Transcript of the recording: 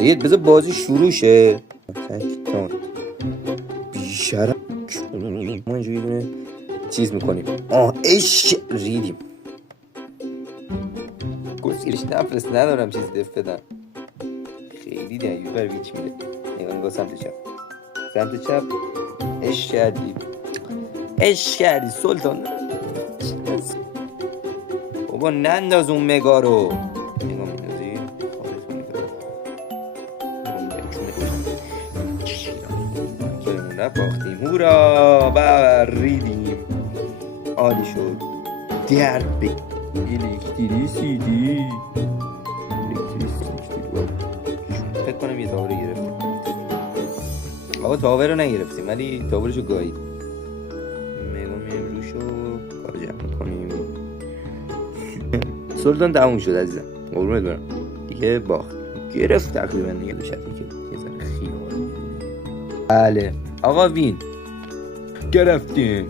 سید بذار بازی شروع شه. تکتان بیشرم ما اینجا یه دونه چیز میکنیم. ریدیم. گسیرش نفرست ندارم چیز دف بدم. خیلی دیگه بر ویچ میده. نگاه سمت چپ. سمت چپ عشق کردی سلطان. بابا ننداز اون مگا رو. نگاه میندازی خودتون نباختیم. هورا ریدیم. عالی شد. درد به الکتریسیتی. فکر کنم یه تاوره گرفتیم. آقا تاوره رو نگرفتیم ولی تاورشو گایید. مگا میم روشو کار جمع کنیم. سلطان تموم شد عزیزم. قربونت برم. دیگه باخت. گرفت تقریبا دیگه دوشتی که یه ذره خیال. بله آقا وین گرفتیم.